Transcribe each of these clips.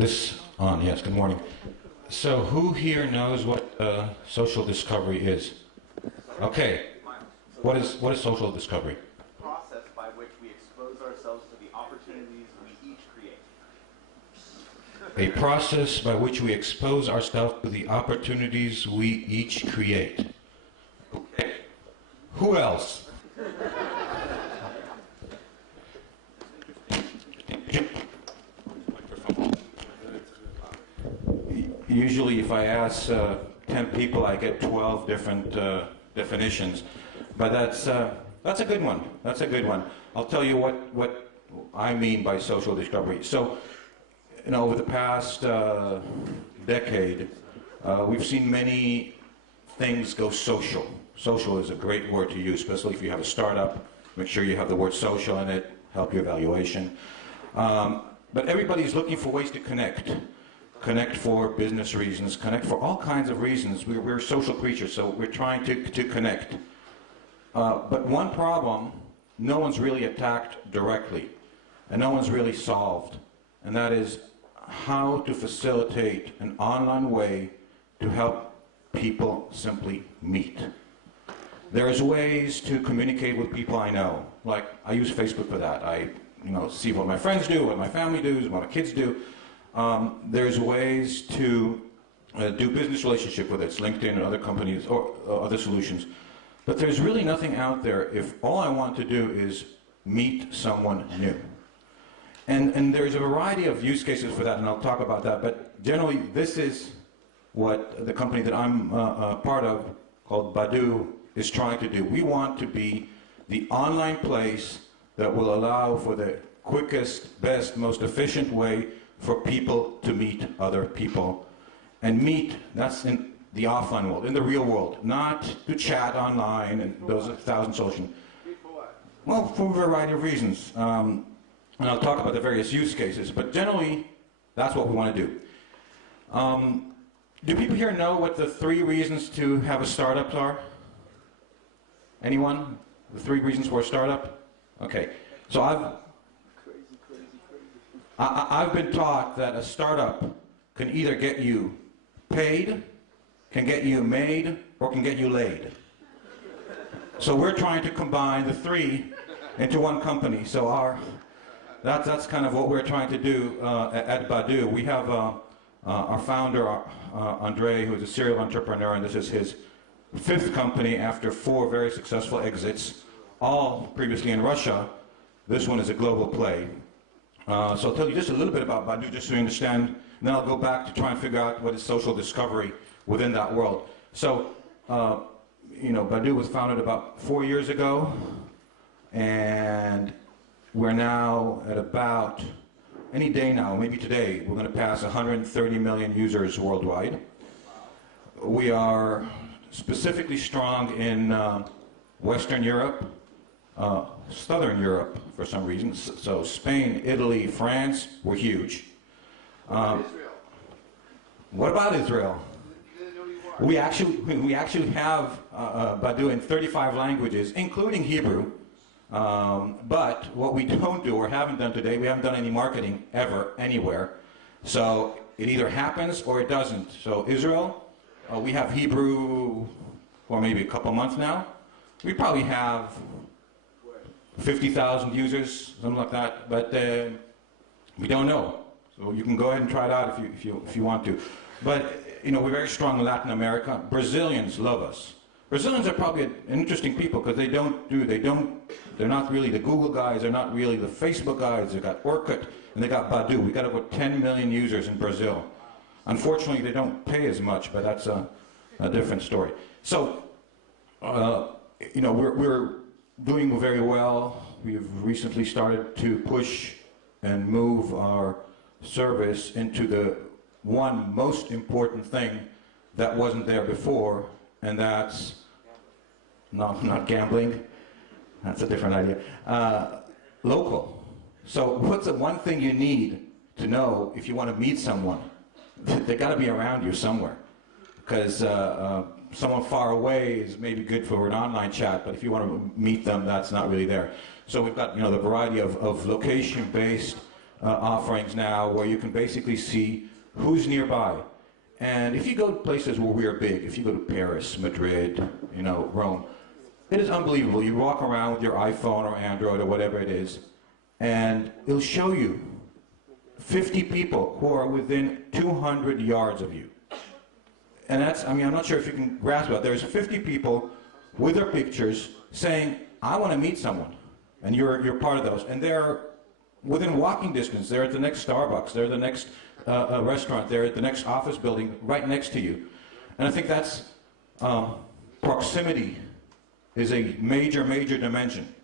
This on, yes, good morning. So who here knows what social discovery is? Okay. What is social discovery? A process by which we expose ourselves to the opportunities we each create. A process by which we expose ourselves to the opportunities we each create. Okay. Who else? Usually if I ask 10 people, I get 12 different definitions. But that's a good one. That's a good one. I'll tell you what I mean by social discovery. So, over the past decade, we've seen many things go social. Social is a great word to use, especially if you have a startup. Make sure you have the word social in it, help your evaluation. But everybody's looking for ways to connect. Connect for business reasons, connect for all kinds of reasons. We're social creatures, so we're trying to connect. But one problem, no one's really attacked directly, and no one's really solved, and that is how to facilitate an online way to help people simply meet. There's ways to communicate with people I know. Like, I use Facebook for that. I see what my friends do, what my family does, what my kids do. There's ways to do business relationship, whether it's LinkedIn or other companies or other solutions. But there's really nothing out there if all I want to do is meet someone new. And there's a variety of use cases for that, and I'll talk about that. But generally, this is what the company that I'm part of, called Badoo, is trying to do. We want to be the online place that will allow for the quickest, best, most efficient way for people to meet other people. And meet, that's in the offline world, in the real world, not to chat online and those 1,000 solutions. Well, for a variety of reasons. And I'll talk about the various use cases, but generally, that's what we want to do. Do people here know what the 3 reasons to have a startup are? Anyone? The 3 reasons for a startup? Okay. So I've been taught that a startup can either get you paid, can get you made, or can get you laid. So we're trying to combine the 3 into one company. So that's kind of what we're trying to do at Badoo. We have our founder, Andre, who is a serial entrepreneur, and this is his 5th company after 4 very successful exits, all previously in Russia. This one is a global play. So I'll tell you just a little bit about Badoo, just so you understand, and then I'll go back to try and figure out what is social discovery within that world. So, Badoo was founded about 4 years ago, and we're now at about, any day now, maybe today, we're going to pass 130 million users worldwide. We are specifically strong in Western Europe, Southern Europe for some reason. So Spain, Italy, France, we're huge. Israel. What about Israel? We actually have Badoo in 35 languages, including Hebrew. But what we don't do or haven't done today, we haven't done any marketing ever, anywhere. So it either happens or it doesn't. So Israel, we have Hebrew for maybe a couple months now. We probably have 50,000 users, something like that, but we don't know. So you can go ahead and try it out if you want to. But we're very strong in Latin America. Brazilians love us. Brazilians are probably an interesting people because they're not really the Google guys, they're not really the Facebook guys. They've got Orkut and they got Badoo. We got over 10 million users in Brazil. Unfortunately, they don't pay as much, but that's a different story. So, we're doing very well. We've recently started to push and move our service into the one most important thing that wasn't there before, and that's not gambling. That's a different idea. Local. So what's the one thing you need to know if you want to meet someone? They got to be around you somewhere, because someone far away is maybe good for an online chat, but if you want to meet them, that's not really there. So we've got the variety of location-based offerings now where you can basically see who's nearby. And if you go to places where we are big, if you go to Paris, Madrid, Rome, it is unbelievable. You walk around with your iPhone or Android or whatever it is, and it'll show you 50 people who are within 200 yards of you. And that's, I'm not sure if you can grasp that. There's 50 people with their pictures saying, I want to meet someone. And you're part of those. And they're within walking distance. They're at the next Starbucks. They're at the next restaurant. They're at the next office building right next to you. And I think that's, proximity is a major, major dimension.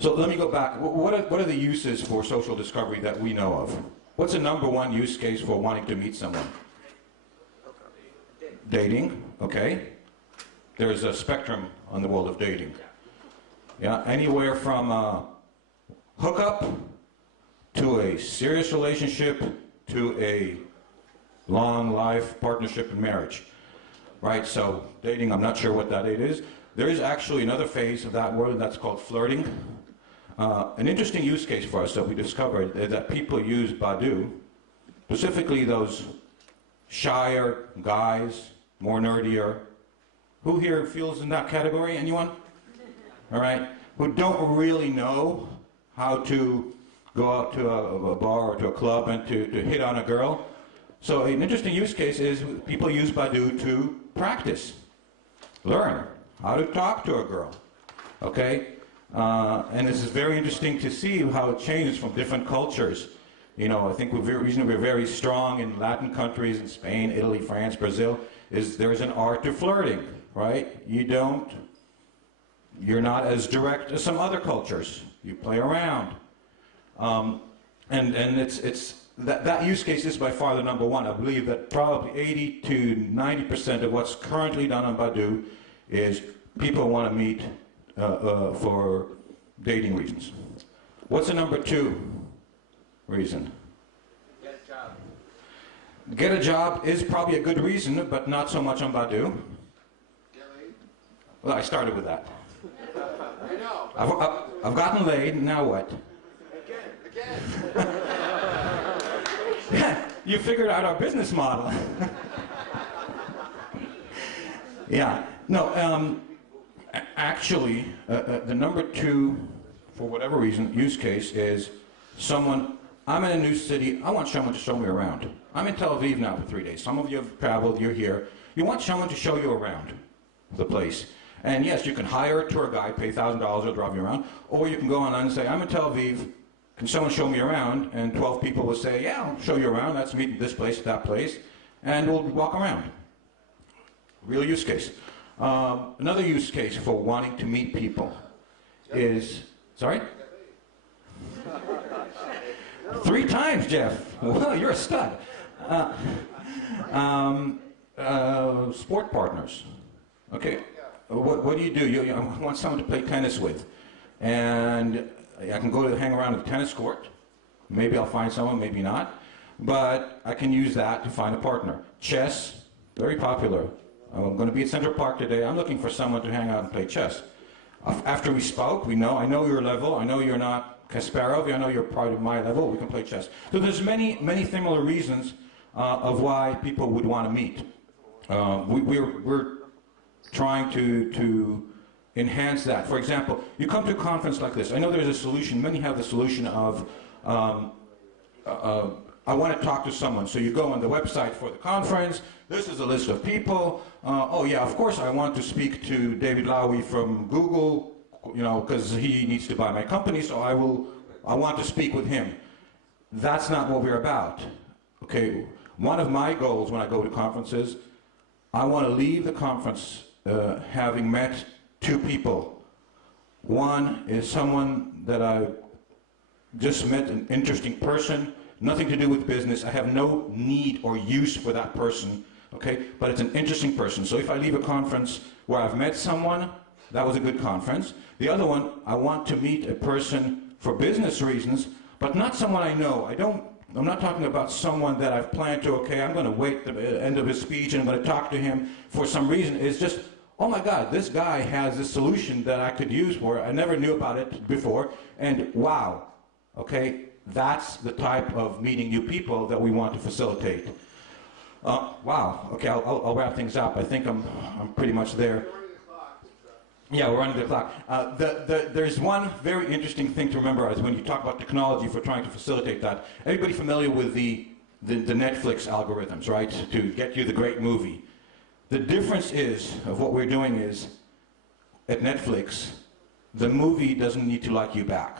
So let me go back. What are the uses for social discovery that we know of? What's the number one use case for wanting to meet someone? Dating, okay. There's a spectrum on the world of dating. Yeah, anywhere from a hookup to a serious relationship to a long life partnership and marriage. Right, so dating, I'm not sure what that date is. There is actually another phase of that word that's called flirting. An interesting use case for us that we discovered is that people use Badoo, specifically those shyer guys, more nerdier. Who here feels in that category? Anyone? All right, who don't really know how to go out to a bar or to a club and to hit on a girl. So an interesting use case is people use Badoo to practice, learn how to talk to a girl, okay? And this is very interesting to see how it changes from different cultures. I think the reason we're very strong in Latin countries, in Spain, Italy, France, Brazil, is there's an art to flirting, right? You're not as direct as some other cultures. You play around. And it's that use case is by far the number one. I believe that probably 80 to 90% of what's currently done on Badoo is people want to meet for dating reasons. What's the number two reason? Get a job. Get a job is probably a good reason, but not so much on Badoo. Get laid? Well, I started with that. I know. I've gotten laid, now what? Again. You figured out our business model. Yeah. No, actually, the number two, for whatever reason, use case is someone, I'm in a new city, I want someone to show me around. I'm in Tel Aviv now for 3 days. Some of you have traveled, you're here. You want someone to show you around the place. And yes, you can hire a tour guide, pay $1,000, they'll drive you around, or you can go online and say, I'm in Tel Aviv, can someone show me around? And 12 people will say, yeah, I'll show you around, let's meet this place, that place, and we'll walk around. Real use case. Another use case for wanting to meet people is, sorry? 3 times, Jeff. Well, you're a stud. Sport partners. Okay. What do? You want someone to play tennis with. And I can go to hang around at the tennis court. Maybe I'll find someone, maybe not. But I can use that to find a partner. Chess, very popular. I'm going to be at Central Park today. I'm looking for someone to hang out and play chess. After we spoke, I know your level. I know you're not Kasparov. I know you're part of my level. We can play chess. So there's many, many similar reasons of why people would want to meet. We're trying to enhance that. For example, you come to a conference like this. I know there's a solution. Many have the solution of I want to talk to someone. So you go on the website for the conference. This is a list of people. Oh yeah, of course I want to speak to David Lowy from Google, because he needs to buy my company. So I want to speak with him. That's not what we're about. Okay, one of my goals when I go to conferences, I want to leave the conference having met 2 people. One is someone that I just met, an interesting person, nothing to do with business. I have no need or use for that person, okay? But it's an interesting person. So if I leave a conference where I've met someone, that was a good conference. The other one, I want to meet a person for business reasons, but not someone I know. I'm not talking about someone that I've planned to, okay, I'm going to wait the end of his speech and I'm going to talk to him for some reason. It's just, oh my God, this guy has this solution that I could use for. I never knew about it before, and wow, okay, That's the type of meeting new people that we want to facilitate. Wow. Okay, I'll wrap things up. I think I'm pretty much there. Yeah, we're running the clock. There's one very interesting thing to remember is when you talk about technology for trying to facilitate that. Everybody familiar with the Netflix algorithms, right? To get you the great movie. The difference is, of what we're doing is, at Netflix, the movie doesn't need to like you back.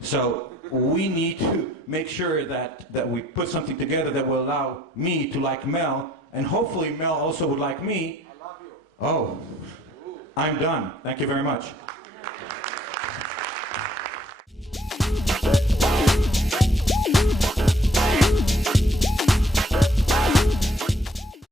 So we need to make sure that we put something together that will allow me to like Mel, and hopefully Mel also would like me. I love you. Oh, I'm done. Thank you very much.